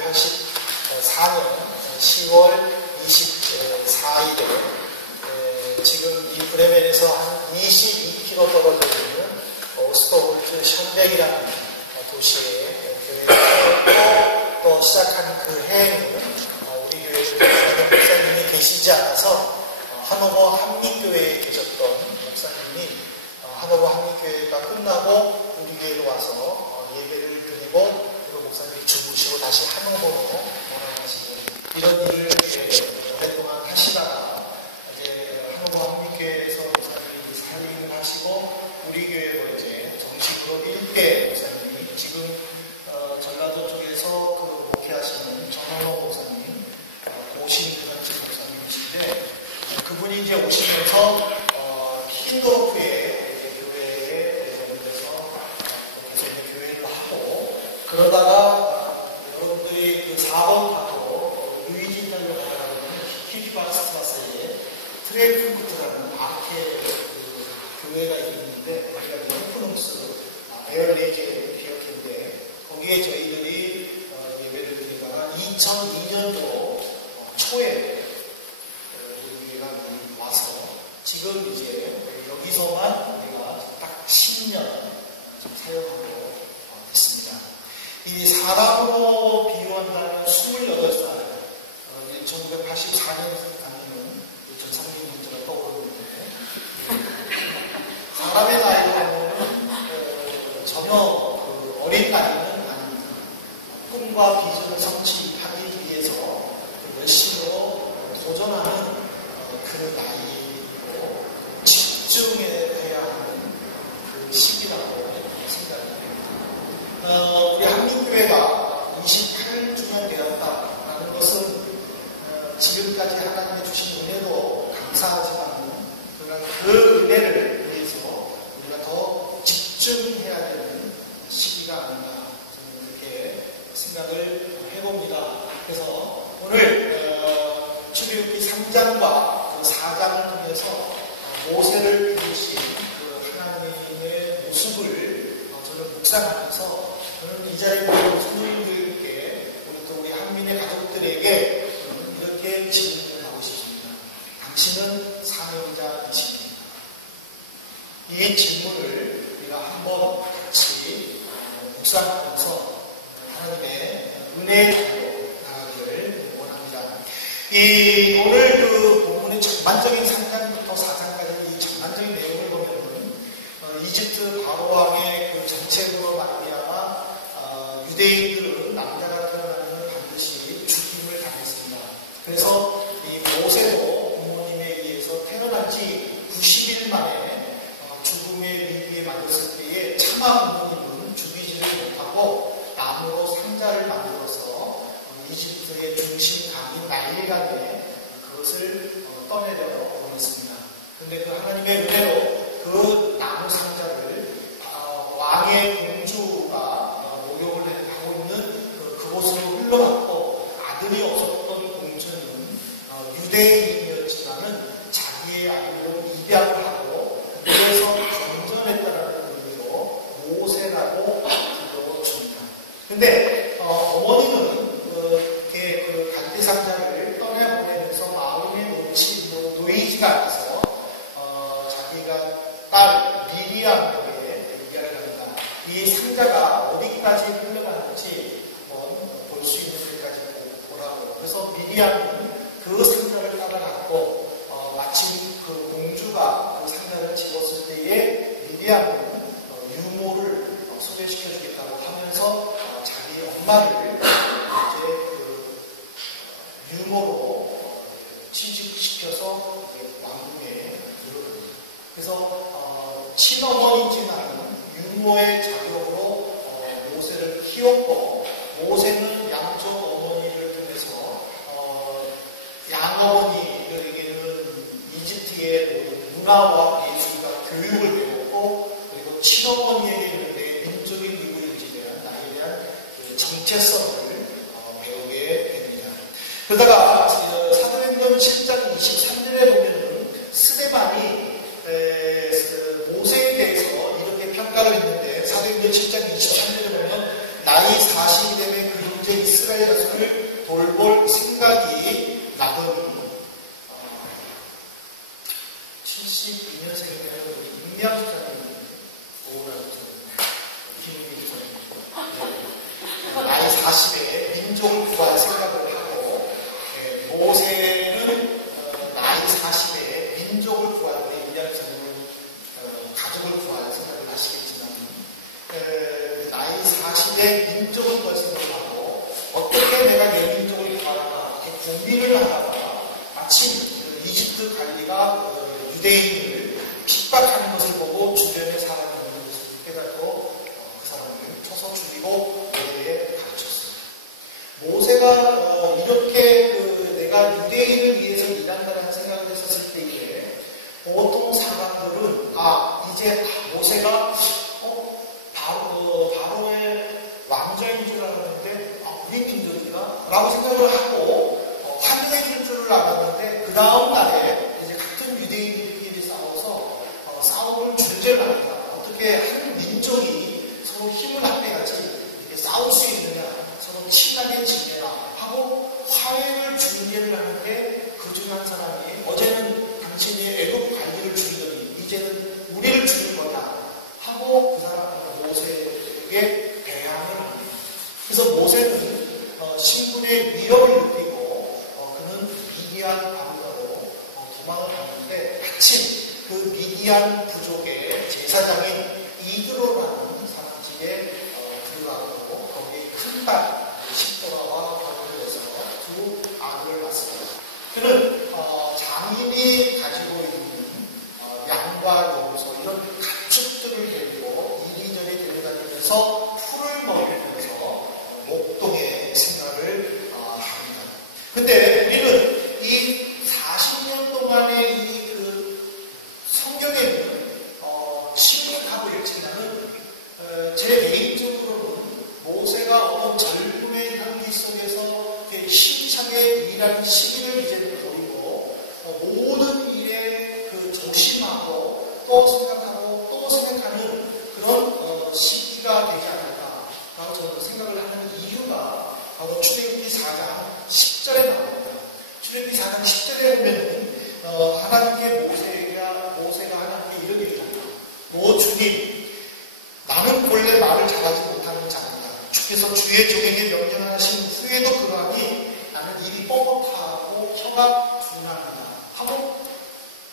1984년 10월 24일에 지금 이 브레멘에서 한 22km 떨어져 있는 오스터홀트 션백이라는 도시에 교회를 또 시작한 그 해에는 우리 교회에 목사님이 계시지 않아서 하노버 한민교회에 계셨던 목사님이 하노버 한민교회가 끝나고 우리 교회로 와서 예배를 드리고 그리고 목사님이 주무시고 다시 하노버로 돌아가시고 이런 일을 오랫동안 하시다가 이제 하노버 한민교회에서 목사님이 사임을 하시고 우리 교회로 이제 정식으로 1대 목사님이 지금 전라도 쪽에서 그 목회하시는 정원호 목사님 오신 그같이 목사님이신데 그분이 이제 오시면서 히든도르프의 교회에 오면서 거기서 이제 교회를 하고 그러다가 여러분들이 그 4번 가도 루이지탈로 가다가는 히피바스트라스에 트레이프루트라는 아케 그 교회가 있는데 거기가 이제 호프농스 에어레이제 기억인데 거기에 저희들이 예배를 드리다가 2002년도 초에 우리가 와서 지금 이제 여기서만 우리가 딱 10년 사용하고 됐습니다. 이 사람으로 비유한다면 28살, 1984년에 다니는 전상민 문제가 떠오르는데 사람의 나이로는 전혀 어린 나이는 아닙니다. 꿈과 비전을 성취하기 위해서 열심으로 도전하는 그 나이로 집중해야 하는 그 시기라고 생각이 됩니다. 우리 한민교회가 28주년 되었다라는 것은 지금까지 하나님이 주신 은혜도 감사하지만 그 은혜를 위해서 우리가 더 집중해야 되는 시기가 아닌가 저는 이렇게 생각을 해봅니다. 그래서 오늘 출애굽기 3장과 그 4장을 통해서 모세를 부르신 그 하나님의 모습을 저는 묵상하면서 저는 이 자리에 있는 성도님들께 우리 한민의 가족들에게 저는 이렇게 질문을 하고 싶습니다. 당신은 사명자이십니까? 이 질문을 우리가 한번 같이 묵상하면서 하나님의 은혜로 나가기를 원합니다. 오늘 그 본문의 전반적인 3장부터 4장까지 이 전반적인 내용을 보면은 이집트 바로왕의 그 정책으로 말미암아 유대인들은 남자가 태어나면 반드시 죽임을 당했습니다. 그래서 이 모세도 부모님에 의해서 태어난 지 90일 만에 죽음의 위기에 맞았을 때에 차마 부모님은 죽이지를 못하고 나무로 상자를 만들어서 이집트의 중심 강인 나일강에 그것을 떠내려 보냈습니다. 그런데 그 하나님의 은혜로 그 나무 상자를 왕의 공주가 목욕을 하고 있는 그곳으로 흘러갔고 아들이 없었던 공주는 유대인이었지만은 자기의 아들로 입양을 하고 그래서 건전했다라는 의미로 모세라고 불러줍니다. 근데 어머니는 그 갈대 상자를 떠내보내면서 마음에 놓이지가 않아서 자기가 딸 미리암에게 얘기를 합니다. 이 상자가 어디까지 흘러가는지 한번 볼 수 있는 데까지 보라고. 그래서 미리암은 그 상자를 따라갔고 마침 그 공주가 그 상자를 집었을 때에 미리암은 유모를 소개시켜주겠다고 하면서 자기 엄마를 이제 그 유모로 취직시켜서 왕궁에 들어갑니다. 그래서 친어머니지만 유모의 자격으로 모세를 키웠고 모세는 양쪽 어머니를 통해서 양어머니들에게는 이집트의 문화와 예술과 교육을 배웠고 그리고 친어머니에게는 내 민족의 누구인지 대한 나에 대한 정체성을 배우게 됩니다. 그러다가 사도행전 7장 23절에 보면은 스데반이 모세에 대해서 이렇게 평가를 했는데 사도행전 7장 23절에 보면 나이 40이 되면 그를 이제 이스라엘 자손을 돌볼 생각이 나더니 72년생이라는 임양수장님 오라고 기능이 나이 40에 민족을 구할 생각을 하고 모세는 나이 40에 민족을 구하는데 임양수장님은 가족을 구할 생각을 하시겠지만 나이 40에 민족을 구할 생각을 하고 어떻게 내가 내 민족을 구할까 고민을 하다가 마침 이집트 관리가 유대인을 핍박하는 것을 보고 주변에 사람이 있는 것을 깨닫고 그 사람을 쳐서 죽이고 모세에 가르쳤습니다. 모세가 이렇게 내가 유대인을 위해서 일한다는 생각을 했었을 때에 보통 사람들은 이제 모세가 바로의 왕자인 줄 알았는데 우리 민족이다 라고 생각을 하고 환영해 줄 줄을 알았는데 그 다음 날에 이제 같은 유대인들끼리 싸워서 싸움을 중재합니다. 어떻게 한 민족이 서로 힘을 합해야지 이렇게 싸울 수 있느냐, 서로 친하게 지내라 하고 화해를 중재를 하는데 그 중에 한 사람이 어제는 당신이 애국 관리를 죽이더니 이제는 우리를 죽일 거다 하고 그 사람은 모세에게 배양을 합니다. 그래서 모세는 신분의 위협을 느끼고 그는 미디안 방가로 도망을 갔는데 마침 그 미디안 부족의 제사장인 이드로라는 사람 집에 들어가고 거기에 큰 딸 십보라와 결혼을 해서 두 아들을 낳습니다. 그는 장인이 가지고 있는 양과 염소 이런 가축들을 데리고 이리저리 데려다니면서 풀을 먹이면서 목동의 생활을 합니다. 근데 우리는 이 40년 동안의 이 성경에 있는 신학을 읽지만은 제 개인적으로는 모세가 어떤 젊음의 향기 속에서 힘차게 일하는 시기를 이제 보이고 모든 일에 조심하고 또 생각하고 또 생각하는 그런 시기가 되지 않을까라고 저는 생각을 하는 이유가 바로 출애굽기 4장 10절에 나옵니다. 출애굽기 4장 10절에 보면은 하나님께 모세가 하나님께 이런 얘기를 합니다. 오 주님, 나는 본래 말을 잘하지 못하는 자입니다. 주께서 주의 종에게 명령하신 후에도 그러하니 나는 입이 뻣뻣하고 혀가 둔합니다 하고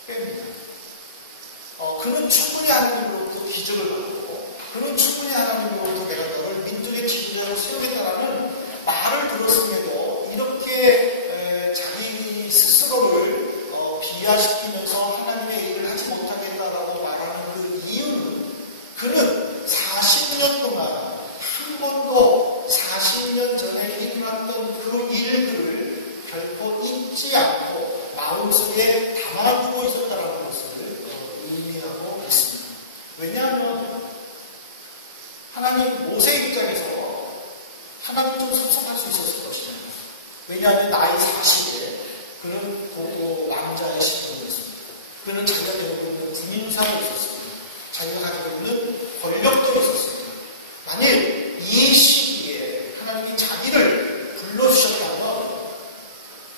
뺍니다. 그는 충분히 하나님으로부터 기적을 받고 그는 충분히 하나님으로부터 내가 너를 민족의 지도자로 세우겠다라는 말을 들었음에도 이렇게 자기 스스로를 비하시키면서 하나님의 일을 하지 못하겠다라고 말하는 그 이유는 그는 40년 동안 한 번도 40년 전에 일어났던 그 일들을 결코 잊지 않고 마음속에 담아두고 있었다는 것을 의미하고 있습니다. 왜냐하면 하나님 모세 입장에서 하나님 좀 섭섭할 수 있었을 것이잖아요. 왜냐하면 나이 40에 그는 왕자의 신분이었습니다. 그는 자기가 가지고 있는 군인상이 있었습니다. 자기가 가지고 있는 권력도 있었습니다. 만일 이 시기에 하나님이 자기를 불러주셨다면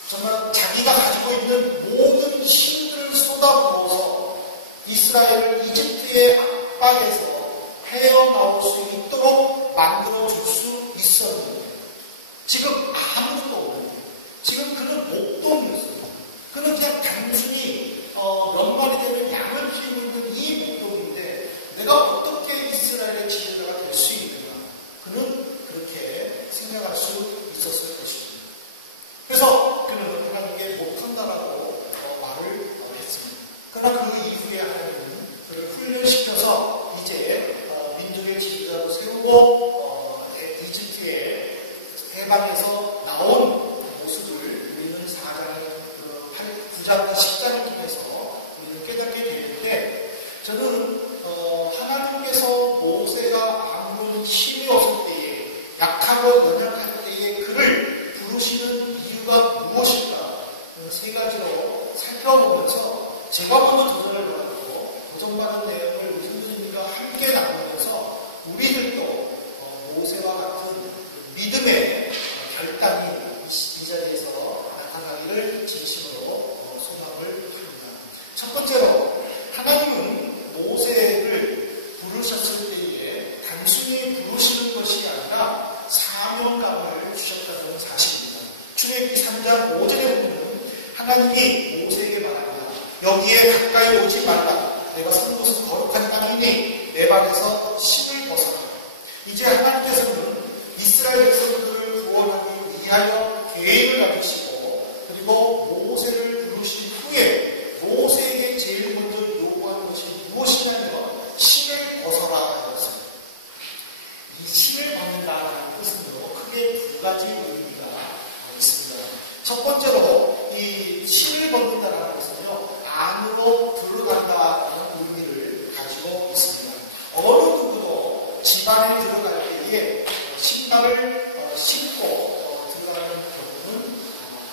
정말 자기가 가지고 있는 모든 힘들을 쏟아부어서 이스라엘을 이집트의 압박에서 헤어나올 수 있도록 만들어줄 수 있었는데 지금 아무것도 없는데 지금 그는 목동이었습니다. 그는 그냥 단순히 몇 마리 되는 양을 키우고 있는 이 목동인데 내가 어떻게 이스라엘의 지도자가 될 수 있는가 그는 그렇게 생각할 수 있었을 것입니다. 그래서 그는 하나님께 못한다라고 말을 했습니다. 그러나 그 이후에 하나님은 그를 훈련시켜서 이제 민족의 지도자로 세우고 이집트의 해방에서 나온 모습을 우리는 9장과 10장을 통해서 우리는 깨닫게 되는데 저는 하나님께서 모세가 아무런 힘이 없을 때에 약하고 연약할 때에 그를 부르시는 이유가 무엇일까 세 가지로 살펴보면서 제가 먼저 도전을 받았고 도전받은 내용을 우리 선생님과 함께 나누면서 우리들도 모세와 같은 믿음의 땅이 이 자리에서 나타나기를 진심으로 소망을 합니다. 첫 번째로 하나님은 모세를 부르셨을 때에 단순히 부르시는 것이 아니라 사명감을 주셨다는 사실입니다. 출애굽기 3장 5절에 보면 하나님이 모세에게 말합니다. 여기에 가까이 오지 말라. 내가 선 곳은 거룩한 땅이니 내 발에서 신을 벗어라. 이제 하나님께서는 이스라엘 백성들을 구원하기 위하여 계획을 가지시고 그리고 모세를 부르신 후에 모세에게 제일 먼저 요구하는 것이 무엇이냐면 신을 벗어라 하였습니다. 이 신을 벗는다는 뜻은요 크게 두 가지 의미가 있습니다. 첫 번째로 이 신을 벗는다는 것은요 안으로 들어간다는 의미를 가지고 있습니다. 어느 누구도 집안에 들어갈 때에 신발을 신고 들어가는 경우는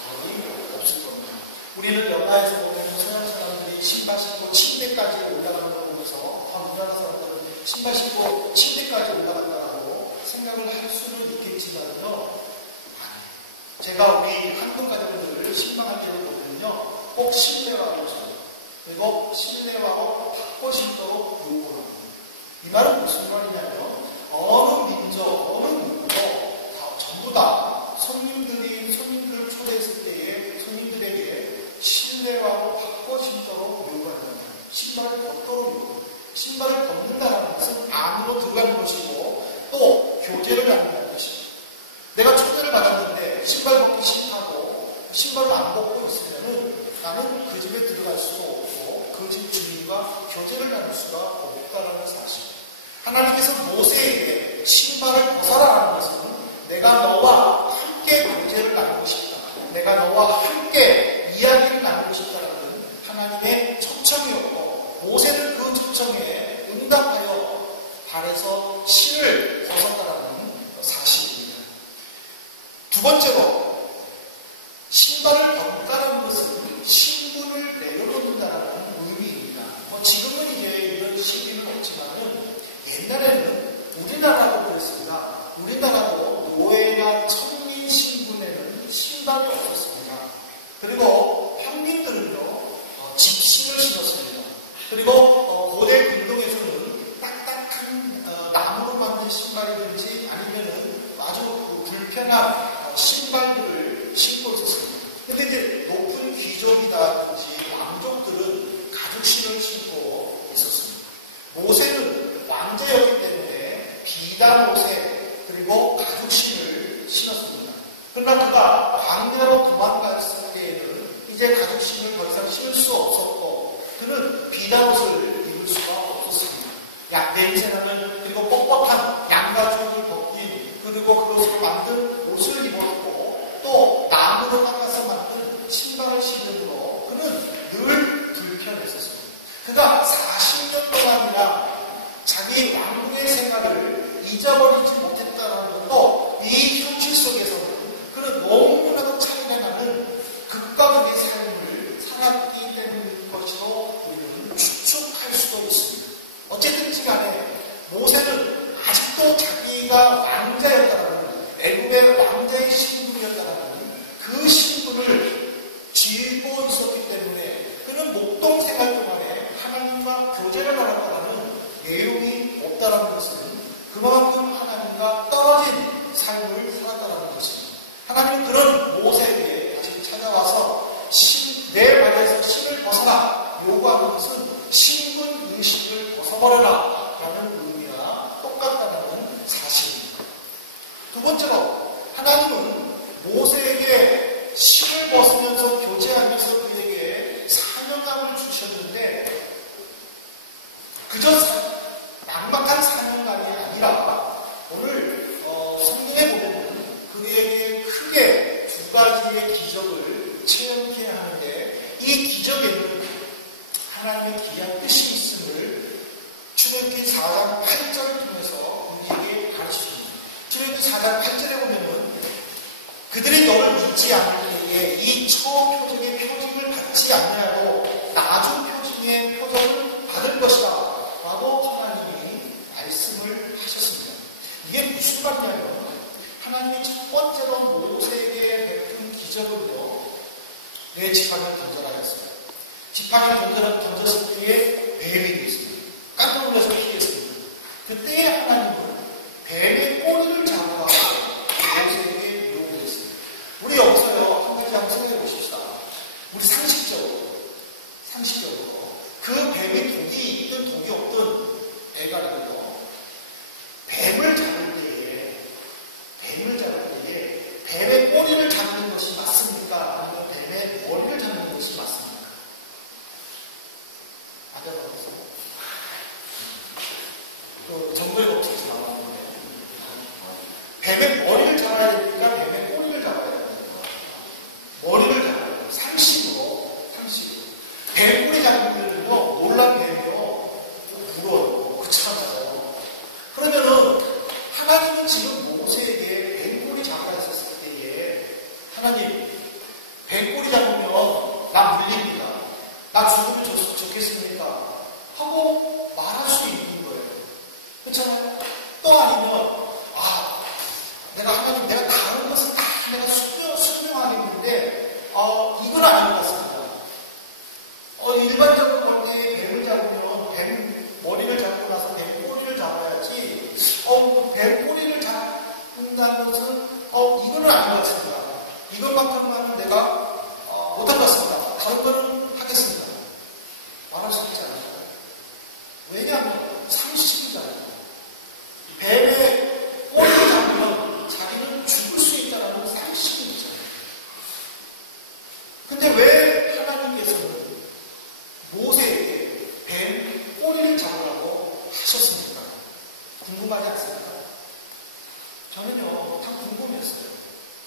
거의 없을 겁니다. 우리는 영화에서 보면 서양 사람들이 신발 신고 침대까지 올라가는 걸 보면서 우리나라 사람들은 신발 신고 침대까지 올라간다고 생각을 할 수는 있겠지만요. 제가 우리 한국 가족들 신방할 때를 보면요. 꼭 실내화로 그리고 실내화로 바꿔 신도록 요구를 합니다. 이 말은 무슨 말이냐면 어느 민족, 어느 누구도 전부 다 손님들 초대했을 때에 손님들에게 실내화로 바꿔 신도록 요구한다. 신발을 벗도록 요구. 신발을 벗는다는 것은 안으로 들어가는 것이고 또 교제를 하는 것입니다. 내가 초대를 받았는데 신발 벗기 싫다고 신발을 안 벗고 있으면은 나는 그 집에 들어갈 수가 없고 그 집 주인과 교제를 나눌 수가 없다는 사실. 하나님께서 모세에게 신발을 벗어라 하는 것은 내가 너와 함께 교제를 나누고 싶다. 내가 너와 함께 이야기를 나누고 싶다는 하나님의 초청이었고 모세는 그 초청에 응답하여 발에서 신을 벗었다는 사실입니다. 두 번째로 신발을 벗는다는 것은 신분을 내려놓는다는 의미입니다. 지금은 이제 이런 시기는 없지만은 옛날에는 우리나라도 그랬습니다. 우리나라도 노예나 천민 신분에는 신발이 없었습니다. 그리고 평민들은요 집신을 신었습니다. 그리고 고대 근동에서는 딱딱한 나무로 만든 신발이든지 아니면은 아주 불편한 신발들을 신고 있었습니다. 근데 이제 높은 귀족이라든지 왕족들은 가죽신을 신고 있었습니다. 모세는 왕자였기 때문에 비단 옷에 그리고 가죽신을 신었습니다. 그러나 그가 광야로 도망갔을 때에는 이제 가죽신을 더 이상 신을 수 없었고 그는 비단 옷을 입을 수가 없었습니다. 냄새나는 그리고 뻑뻑한 양가죽을 벗긴 그리고 그것으로 만든 옷을 입었고 또 나무로 깎아서 만든 신발을 신으므로 그는 늘 불편했었습니다. 그가 40년 동안이나 자기 왕국의 생활을 잊어버리지 못했다는 것도 이 현실 속에서는 그는 너무나도 차이가 나는 극과 극의 삶을 살았기 때문인 것으로 우리는 추측할 수도 있습니다. 어쨌든지 간에 모세는 아직도 자기가 왕자였다는 애굽의 왕자의 신분이었다는 그 신분을 쥐고 있었기 때문에 그는 목동 생활 동안에 하나님과 교제를 나눴다는 내용이 없다는 것은 그만큼 하나님과 떨어진 삶을 살았다는 것입니다. 하나님은 그런 모세에게 다시 찾아와서 내 발에서 신을 벗어라 요구하는 것은 신분 의식을 벗어버려라 라는 의미와 똑같다는 사실입니다. 두 번째로 하나님은 모세에게 신을 벗으면서 교제하면서 그에게 사명감을 주셨는데 그저 막막한 사명감이 아니라 오늘 성경에 보면 그에게 크게 두 가지의 기적을 체험케 하는데 이 기적에는 하나님의 귀한 뜻이 있음을 출애굽기 4장 8절을 통해서 우리에게 가르치십니다. 출애굽기 4장 8절에 보면은 그들이 너를 잊지 않을 때에 이 초표적의 표징을 받지 아니하고 나중 표징의 표적을 받을 것이다 라고 하나님이 말씀을 하셨습니다. 이게 무슨 말이냐면 하나님이 첫 번째로 모세에게 기적은요, 내 지팡이를 던져라 했어요. 지팡이를 던졌을 때에 뱀이 있습니다. 깜짝 놀라서 피했습니다. 그때 하나님은 뱀의 꼬리를 잡아 모세에게 요구했습니다. 우리 여기서요, 한 가지 한번 생각해 보십시다. 우리 상식적으로 그 뱀의 독이 있든 독이 없든 애가는요, 뱀을 잡을 때에 뱀의 꼬리를 잡는 것이 맞습니까? 아니면 뱀의 머리를 잡는 것이 맞습니까? 아자라서 그 정보의 법칙에서 나왔는데 뱀의 머리를 잡아야 되니까 뱀의 꼬리를 잡아야 됩니다. 머리를 잡아야 돼요. 상식으로 뱀 꼬리 잡으면요, 놀란 뱀이요, 물어요. 그렇잖아요. 그러면은 하나님은 지금 모세에게 뱀꼬리 잡아야 했었을 때에 하나님, 뱀꼬리 잡으면 나 물립니다. 나 죽으면 좋겠습니까? 하고 말할 수 있는 거예요. 그렇잖아요? 또 아니면 하나님, 내가 다른 것은 다 내가 수명하겠는데 이건 아닌 것 같습니다. 일반적으로 볼 때 뱀을 잡으면 뱀 머리를 잡고 나서 뱀 꼬리를 잡아야지 뱀 꼬리를 잡는다는 것은 이거는 아닌 것 같습니다. 이것만큼만은 내가 못할 것 같습니다. 다른 거는 하겠습니다. 말할 수 있지 않을까요? 왜냐하면 상식이잖아요. 뱀의 꼬리를 잡으면 자기는 죽을 수 있다는 상식이 있잖아요. 근데 왜 하나님께서는 모세에게 뱀 꼬리를 잡으라고 하셨습니까? 궁금하지 않습니까? 저는요, 다 궁금했어요.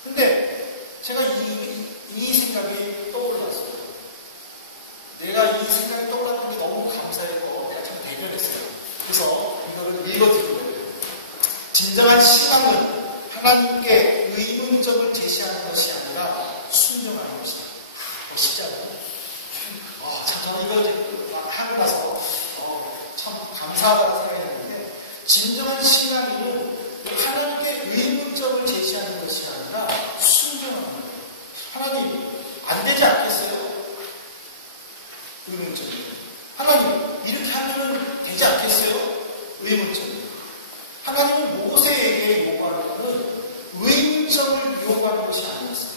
근데 제가 이 생각이 떠올랐어요. 내가 이 생각이 떠올랐던 게 너무 감사했고 내가 참 대변했어요. 그래서 이거를 읽어드리고요. 진정한 신앙은 하나님께 의문점을 제시하는 것이 아니라 순종하는 것이다. 멋있지 않아요? 저는 이거 하고 나서 참 감사하다고 생각했는데, 진정한 신앙인은 하나님께 의문점을 제시하는 것이 아니라 순종하는 거예요. 하나님, 안 되지 않겠어요? 의문점. 하나님, 이렇게 하면 되지 않겠어요? 의문점. 하나님은 모세에게 요구하는 것은 의문점을 요구하는 것이 아니었어요.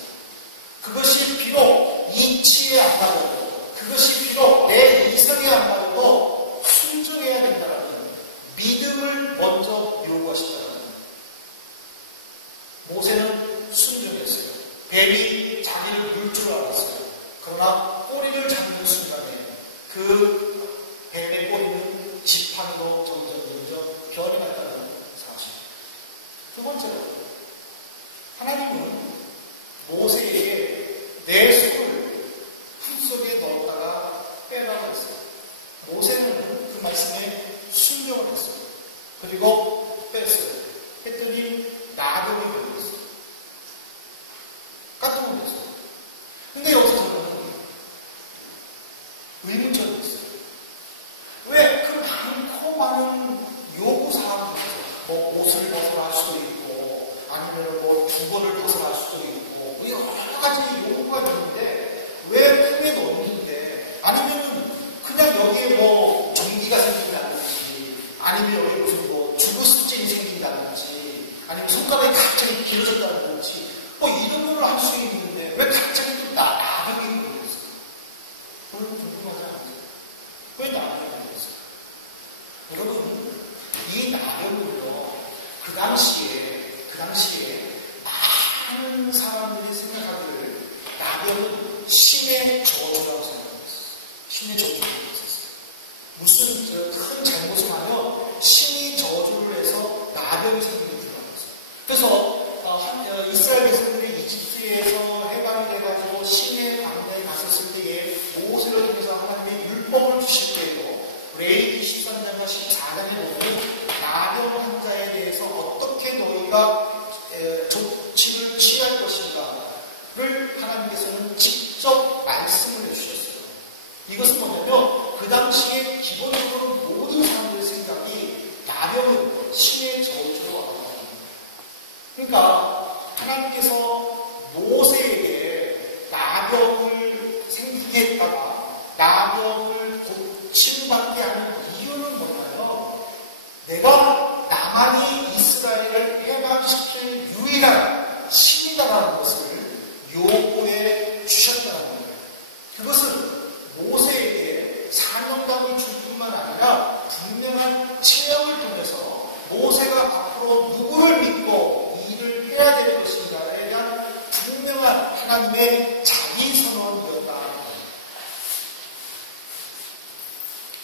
그것이 비록 이치에 안 맞아도, 그것이 비록 내 이성에 안 맞아도 순종해야 된다는 믿음을 먼저 요구하시더라고요. 모세는 순종했어요. 뱀이 자기를 물 줄 알았어요. 그러나 꼬리를 잡는 순간에 그 뱀의 꼬리는 지팡이로 점점 변이 났다는 사실. 두 번째로, 하나님은 모세에게 내 손을 품속에 넣었다가 빼라고 했어요. 모세는 그 말씀에 순종을 했어요. 그리고 뺐어요. 했더니 나병이 걸렸어요. 깜짝 놀랐어요. 근데 여기서 저는 의문점이 있어요. 왜 그 많고 많은 요구사항이 있어요. 뭐 옷을 벗어날 수도 있고, 아니면 뭐 주거를 벗어날 수도 있고, 여러 가지 요구가 있는데 왜 품에 넣는데, 아니면 그냥 여기에 뭐 종기가 생긴다든지, 아니면 여기 무슨 뭐 주부습진이 생긴다든지, 아니면 손가락이 갑자기 길어졌다든지, 뭐 이런 걸 할 수 있는데 왜 갑자기 또 나병이 걸렸어요? 여러분 궁금하지 않아요? 왜 나병이 걸렸어요? 여러분, 이 나병은요, 그 당시에 많은 사람들이 생각하기를 나병은 신의 저주라고 생각했어요. 신의 저주라고 했었어요. 무슨 큰 잘못을 하면 신이 저주를 해서 나병이 생기는 줄 알았어요. 그래서 이스라엘 백성들이 이집트에서 해방이 돼가지고 신의 광야에 갔었을 때에 모세를 통해서 하나님의 율법을 주실 때에도 레위기 13장과 14장에 보면 나병 환자에 대해서 어떻게 너희가 조치를 취할 것인가를 하나님께서는 직접 말씀을 해주셨어요. 이것은 뭐냐면 그 당시에 기본적으로 모든 사람들의 생각이 나병은 신의 저주로 왔다. 그러니까 하나님께서 모세에게 낙엽을 생기게 했다가 낙엽을 고침받게 하는 이유는 뭘까요? 내가 나만이 이스라엘을 해방시킬 유일한 신이다라는 것을 요구해 주셨다는 거예요. 그것은 모세에게 사명감을 줄 뿐만 아니라 분명한 체험을 통해서 모세가 앞으로 누구를 믿고 일을 해야 될 것인가에 대한 분명한 하나님의 자기선언이었다.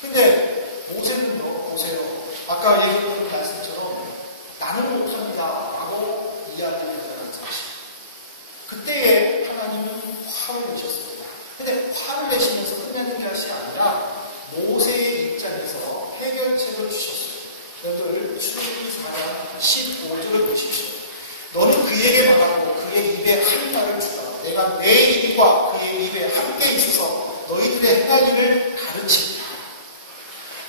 근데 모세는요, 보세요. 아까 얘기했던 말씀처럼 나는 못합니다 라고 이야기했다는 사실. 그때에 하나님은 화를 내셨습니다. 근데 화를 내시면서 끝내는 것이 아니라 모세의 입장에서 해결책을 주셨어요. 여러분들 출애굽기 4장 15절을 보십시오. 너는 그에게 말하고 그의 입에 한 말을 주라. 내가 내 입과 그의 입에 함께 있어서 너희들의 행할 일을 가르치리라.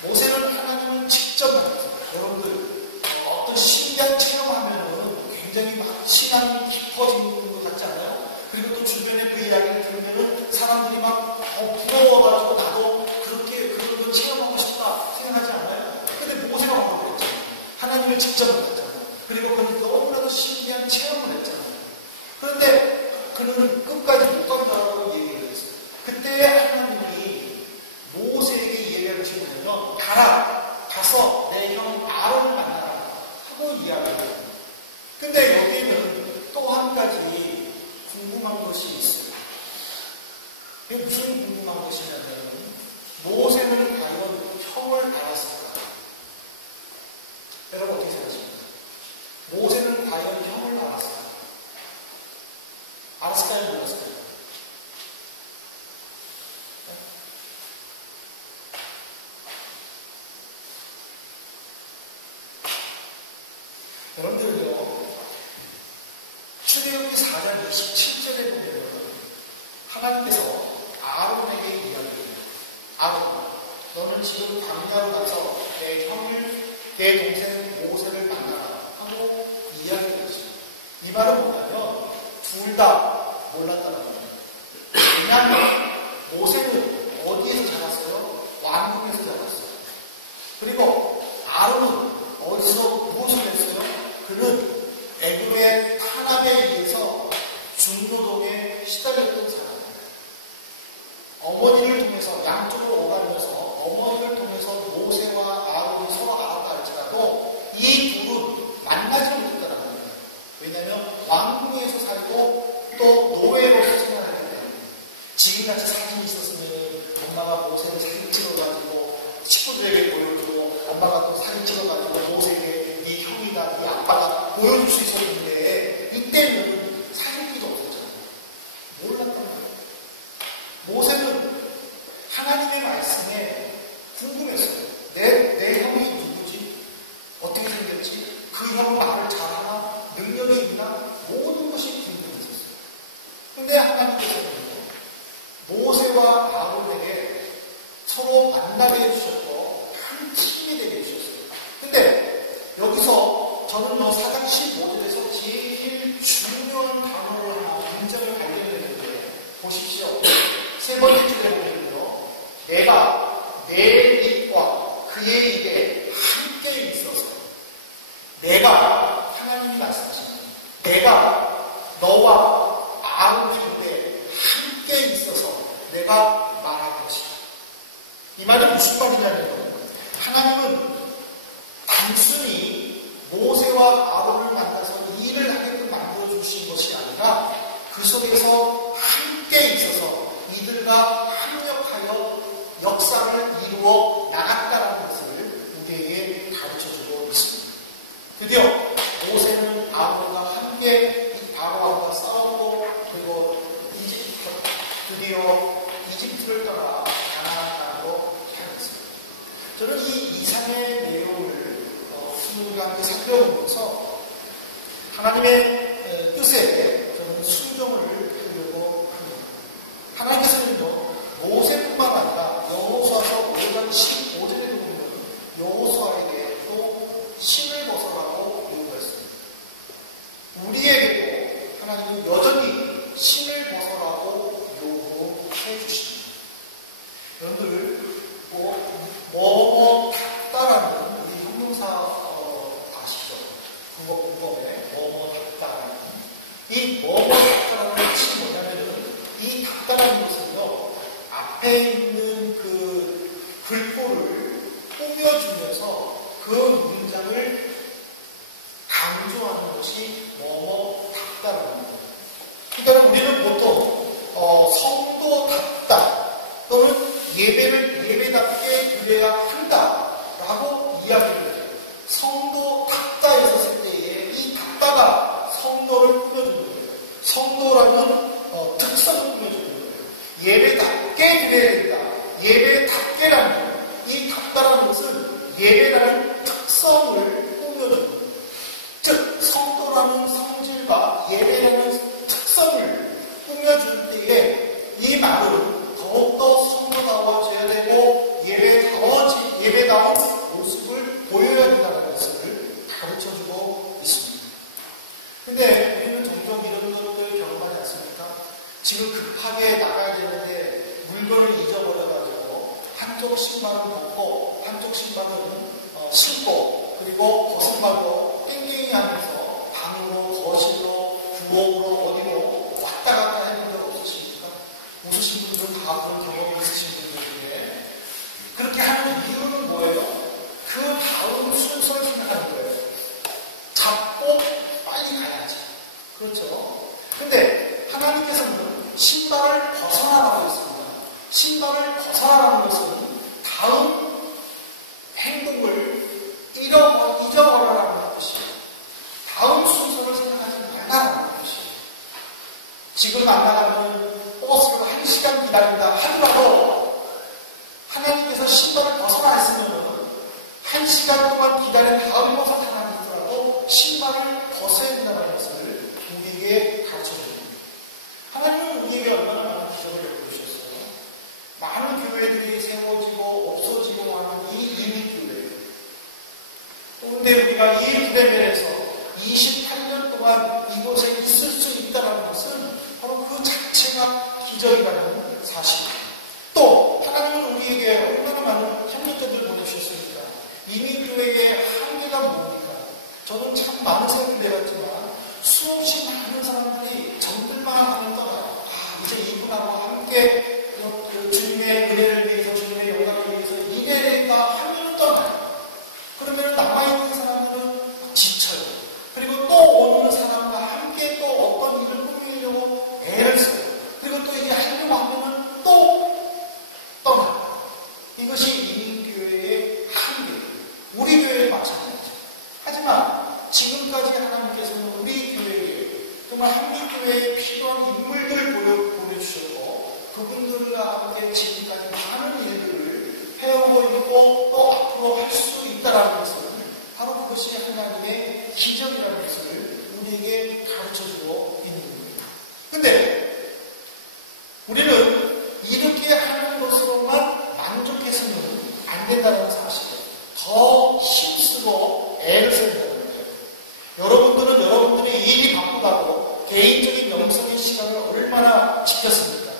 모세는 하나님을 직접 만났어요. 여러분들 어떤 신기한 체험하면은 굉장히 막 신앙이 깊어지는 것 같지 않아요? 그리고 또 주변에 그 이야기를 들으면은 사람들이 막 부러워가지고 나도 그렇게 그런 걸 체험하고 싶다 생각하지 않아요? 근데 모세가 뭐라고 했잖아요. 하나님을 직접 만났잖아요. 그리고 그는 너무나도 신기한 체험을 했잖아요. 그런데 그는 끝까지 못 간다고 얘기를 했어요. 그때 하나님이 모세에게 얘기를 주시면 가서 내 형 아론을 만나라 하고 이야기를 해요. 근데 여기는 또 한 가지 궁금한 것이 있어요. 그게 무슨 궁금한 것이냐면 모세는 과연 형을 알았을까? 여러분 어떻게 생각하십니까? 모세는 과연 형을 알았을까? 알았을까요? 몰랐을까요? 여러분들은요, 출애굽기 4장 27절에 보면 하나님께서 아론에게 이야기합니다. 아론, 너는 지금 광야로 가서 내 형을, 내 동생 모세를 만나라 하고 이야기를 하십니다. 이 말은 뭐냐면 둘 다 몰랐다는 겁니다. 왜냐하면 모세는 어디에서 자랐어요? 왕궁에서 자랐어요. 그리고 아론은 어디서 무엇을 했어요? 그는 애굽의 탄압에 의해서 중노동에 시달렸던 사람입니다. 어머니를 통해서 양쪽으로 오가면서 어머니를 통해서 모세와 아론이 서로 알았다 할지라도 이 둘은 만나지 못했다는 겁니다. 왜냐하면 왕궁에서 살고 또 노예로서 생활하기 때문에 지금같이 사진이 있었으면 엄마가 모세를 사진 찍어가지고 친구들에게 보여주고 엄마가 또 사진 찍어가지고 모세에게 네 형이다 네 아빠가 보여줄 수 있었는데 이때는 사진기도 없었잖아요. 몰랐단 말이에요. 모세는 하나님의 말씀에 궁금했어요. 내 형이 누구지? 어떻게 생겼지? 그 형 말을 잘하나? 능력이 있나? 모든 것이 궁금했었어요. 근데 하나님께서는 모세와 아론에게 서로 만나게 해주셨고 큰 팀이 되게 해주셨어요. 근데 여기서 저는 4장 15절에서 제일 중요한 단어로 하나 문장을 발견했는데 보십시오. 세 번째 줄에 보면요. 내가 내 입과 그의 입에 함께 있어서 내가 하나님이 말씀하십니다. 내가 너와 아론의 입에 함께 있어서 내가 말할 것이다. 이 말은 무슨 말이냐면 하나님은 단순히 모세와 아론을 만나서 일을 하게끔 만들어주신 것이 아니라 그 속에서 함께 있어서 이들과 합력하여 역사를 이루어 나갔다는 것을 우리에게 가르쳐주고 있습니다. 드디어 모세는 아론과 함께 아론과 싸웠고 그리고 드디어 이집트를 떠나 가나안 땅으로 향했습니다. 저는 이 이상의 내용을 우리가 함께 살펴보면서 하나님의 뜻에 저는 순종을 하려고 합니다. 하나님께서는요 모세뿐만 아니라 여호수아서 5장 15절에 보면 여호수아에게 또 신을 벗어라고 요구했습니다. 우리에게도 하나님은 여전히 신을 벗어라고 요구합니다. 닦다라는 것은요, 앞에 있는 그 글꼴을 꾸며주면서 그 문장을 강조하는 것이 뭐뭐 닦다라는 거예요. 그러니까 우리는 보통 성도답다 또는 예배를 예배답게 드려야 한다라고 이야기를 해요. 성도답다에 있었을 때에 이 답다가 성도를 꾸며주는 거예요. 성도라는 특성을 꾸며주는 거예요. 예배답게 드려야 된다. 예배답게라는 이 답다라는 것은 예배라는 특성을 꾸며주는 거예요. 즉 성도라는 성질과 예배라는 특성을 꾸며줄 때에 이 말은 더욱더 성도다워져야 되고 예배다운 모습을 보여야 된다는 것을 가르쳐주고 있습니다. 근데 우리는 종종 이런 것들 경험하지 않습니까? 지금 급하게 나가야 되는데 물건을 잊어버려가지고 한쪽 신발은 벗고 한쪽 신발은 신고 그리고 벗은 발로 땡땡이 하면서 방으로 거실로 부엌으로 어디로 왔다 갔다 했는 적 없으십니까? 웃으신 분들은 다 그런 경험이 있으신 분들인데 그렇게 하는 이유는 뭐예요? 그 다음 순서를 생각하는 거예요. 잡고 빨리 가야지. 그렇죠? 근데 하나님께서는 신발을 벗어나라고 했습니다. 신발을 벗어나라는 것은 다음 행동을 잊어버려라는 것이에요. 다음 순서를 생각하지 말라는 것이에요. 지금 안 나가면 버스를 1시간 기다린다 하더라도 하나님께서 신발을 벗어나 했으면 1시간 동안 기다린 다음 버스 타나 하더라도 신발을 벗어야 된다는 것을 우리에게 가르쳐줍니다. 하나님은 우리에게 얼마나 많은 기적을 베풀으셨어요. 많은 교회들이 세워지고 없어지고 하는 이 이민교회. 그런데 우리가 이 부대면에서 28년 동안 이곳에 있을 수 있다는 것은 바로 그 자체가 기적이라는 사실입니다. 또 하나님은 우리에게 얼마나 많은 협력자들을 보내주셨습니까? 이민교회의 한계가 뭡니까? 저는 참 많은 생각을 내봤지만 수없이 많은 사람들이 정들만 하면 떠나요. 이제 이분하고 함께 주님의 은혜를 위해서 주님의 영광을 위해서 이래가 하면 떠나요. 그러면 남아있는 사람들은 지쳐요. 그리고 또 오는 사람과 함께 또 어떤 일을 꾸미려고 애를 써요. 그리고 또 이게 하려고 하면 또 떠나요. 이것이 이민교회의 한계예요. 우리 교회에 마찬가지죠. 하지만 지금까지 하나님께서는 우리 교회에 정말 한국교회에 필요한 인물들을 보내주셨고 그분들과 함께 지금까지 많은 일들을 해오고 있고 또 앞으로 할 수 있다는 것을 바로 그것이 하나님의 기적이라는 것을 우리에게 가르쳐주고 있는 겁니다. 근데 우리는 이렇게 하는 것으로만 만족해서는 안 된다는 사실을 더 힘쓰고 애를 써야 된다는 거예요. 여러분들은 여러분들의 일이 바쁘다고 개인적인 영성의 시간을 얼마나 지켰습니까?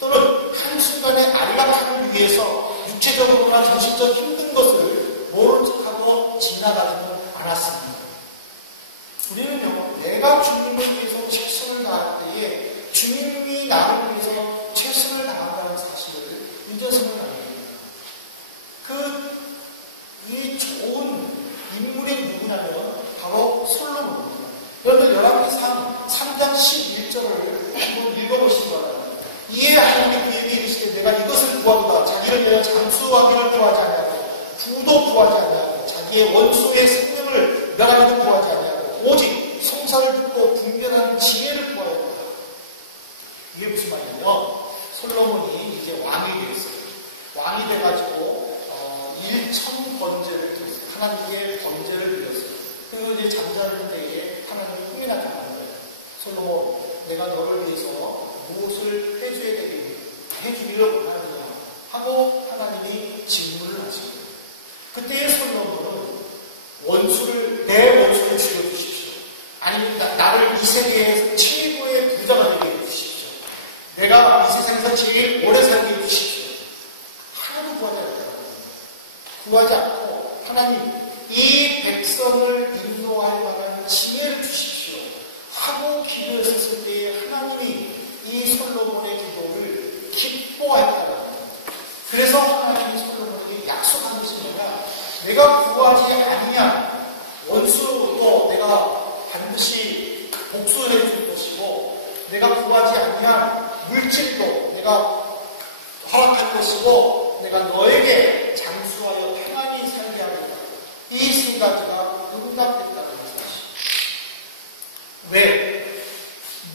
또는 한순간에 안락함을 위해서 육체적으로나 정신적 힘든 것을 모른 척하고 지나가지는 않았습니다. 우리는요, 내가 주님을 위해서 최선을 다할 때에 주님이 나를 위해서 최선을 다한다는 사실을 잊어서는 안 됩니다. 이 좋은 인물이 누구냐면 바로 솔로몬입니다. 여러분 열왕기상 3장 11절을 한번 읽어보시기 바랍니다. 이에 하나님이 그에게 이르시되 내가 이것을 구하도다. 자기를 내어 장수하기를 구하지 아니하고 부도 구하지 아니하고 자기의 원수의 생명을 멸하기를 구하지 아니하고 오직 성사를 듣고 분별하는 지혜를 구하였다. 이게 무슨 말이냐면 솔로몬이 이제 왕이 되었어요. 왕이 돼가지고 1천 번제를 드렸어요. 하나님께 번제를 드렸어요. 그리고 이제 잠자는 때에 하나님이 꿈이 나타나는 거예요. 솔로몬, 내가 너를 위해서 무엇을 해주기를 원하느냐 하고 하나님이 질문을 하십니다. 그때의 솔로몬은 내 원수를 죽여주십시오. 아니면 나를 이 세계에서 최고의 부자가 되게 해주십시오. 내가 이 세상에서 제일 오래 살게 해주십시오. 하나도 구하지 않고 하나님 이 백성을 인도할 만한 지혜를 주십시오 하고 기도했었을 때에 하나님이 이 솔로몬의 기도를 내가 구하지 아니한 원수도 내가 반드시 복수해 줄 것이고, 내가 구하지 아니한 물질도 내가 허락할 것이고, 내가 너에게 장수하여 평안히 살게 하겠다. 이 세 가지가 응답됐다는 사실. 왜?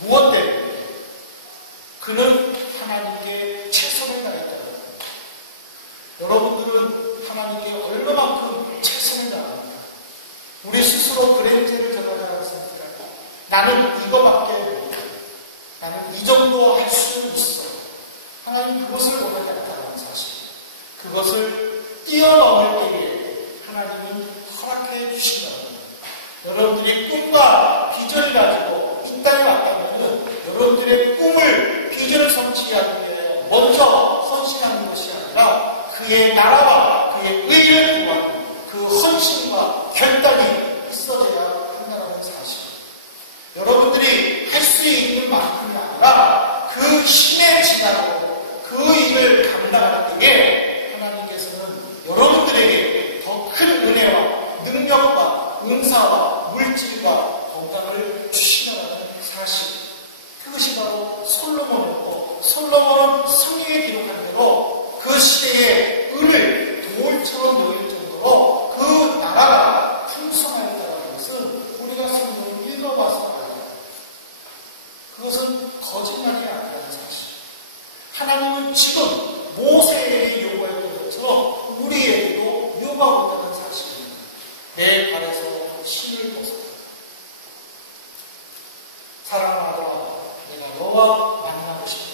무엇 때문에? 그는 하나님께 최선을 다했다는 거예요. 여러분들은 하나님께 얼마만큼 최선을 다합니까? 우리 스스로 그랜저를 전하지 않습니까? 나는 이거밖에 못해. 나는 이 정도 할 수 있어. 하나님 그것을 원하지 않다는 사실. 그것을 뛰어넘을 때에 하나님은 허락해 주신다는 거예요. 여러분들이 꿈과 비전을 가지고 이 땅에 왔다면 여러분들의 꿈을, 비전을 성취하기 위해 먼저 헌신하는 것이 아니라 그의 나라와 그의 의를 구하는 그 헌신과 결단이 있어져야 한다는 사실. 여러분들이 할 수 있는 만큼이 아니라 그 힘에 지나고 그 일을 감당할 때에 하나님께서는 여러분들에게 더 큰 은혜와 능력과 은사와 물질과 건강을 주시라는 사실. 그것이 바로 솔로몬이었고, 솔로몬은 성경에 기록한 대로 그 시대의 은을 돌처럼 여길 정도로 그 나라가 풍성하였다는 것은 우리가 성경을 읽어봐서 알아요. 그것은 거짓말이 아니라는 사실. 하나님은 지금 모세에게 요구했던 것처럼 우리에게도 요구하고 있다는 사실입니다. 내 발에서 신을 벗어. 사랑하는 아들아, 내가 너와 만나고 싶다.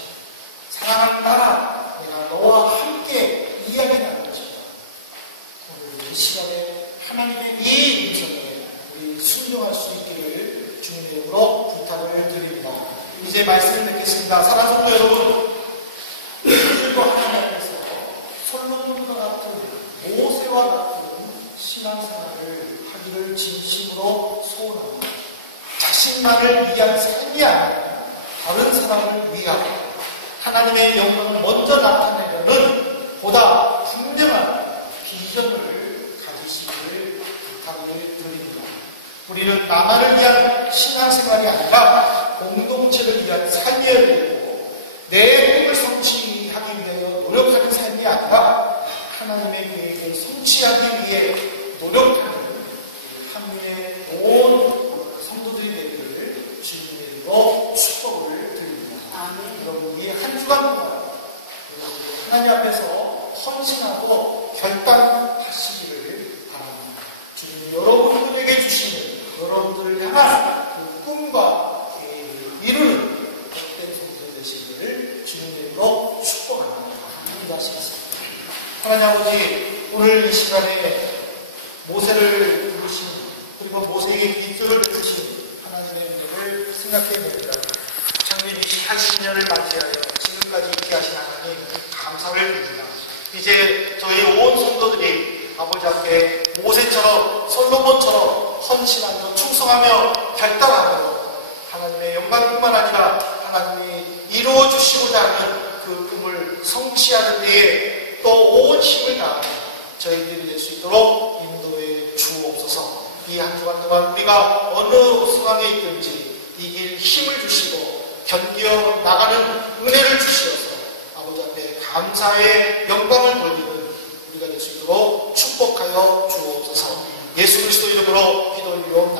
사랑하는 나라, 내가 너와 함께 이야기 나누고 싶다. 오늘 이 시간에 하나님의 이 음성에 우리 순종할 수 있기를 주님의 이름으로 부탁을 드립니다. 이제 말씀을 듣겠습니다. 사랑하는 성도 여러분, 우리도 하나님 앞에서 솔로몬과 같은, 모세와 같은 신앙생활을 하기를 진심으로 소원합니다. 자신만을 위한 삶이 아니라 다른 사람을 위하여 하나님의 영광을 먼저 나타내려는 보다 분명한 비전을 가지시기를 부탁을 드립니다. 우리는 나만을 위한 신앙생활이 아니라 공동체를 위한 삶이어야 되고, 내 꿈을 성취하기 위하여 노력하는 삶이 아니라 하나님의 계획을 성취하기 위해 노력하는 한민의 온 성도들이 되기를 주님의 이름으로 축복을 드립니다. 아멘. 여러분, 이 한 주간 동안 하나님 앞에서 헌신하고 결단하시기를 바랍니다. 주님이 여러분들에게 주시는, 여러분들을 향한 그 꿈과 이루는 복된 성도 되시기를 주님의 이름으로 축복합니다. 기도하시겠습니다. 하나님 아버지, 오늘 이 시간에 모세를 부르신, 그리고 모세에게 깃들을 주신 하나님의 은혜를 생각해 봅니다. 창립 80년을 맞이하여 지금까지 있게 하신 하나님 감사를 드립니다. 이제 저희 온 성도들이 아버지 앞에 모세처럼, 솔로몬처럼 헌신하며 충성하며 결단하며 하나님의 영광뿐만 아니라 하나님이 이루어 주시고자 하는 그 꿈을 성취하는 데에 또 온 힘을 다하는 저희들이 될 수 있도록 인도해 주옵소서. 이 한 주간 동안 우리가 어느 상황에 있든지 이길 힘을 주시고 견디어 나가는 은혜를 주시어서 아버지 앞에 감사의 영광을 돌리는 우리가 될 수 있도록 축복하여 주옵소서. 예수 그리스도 이름으로 기도 올리옵나이다.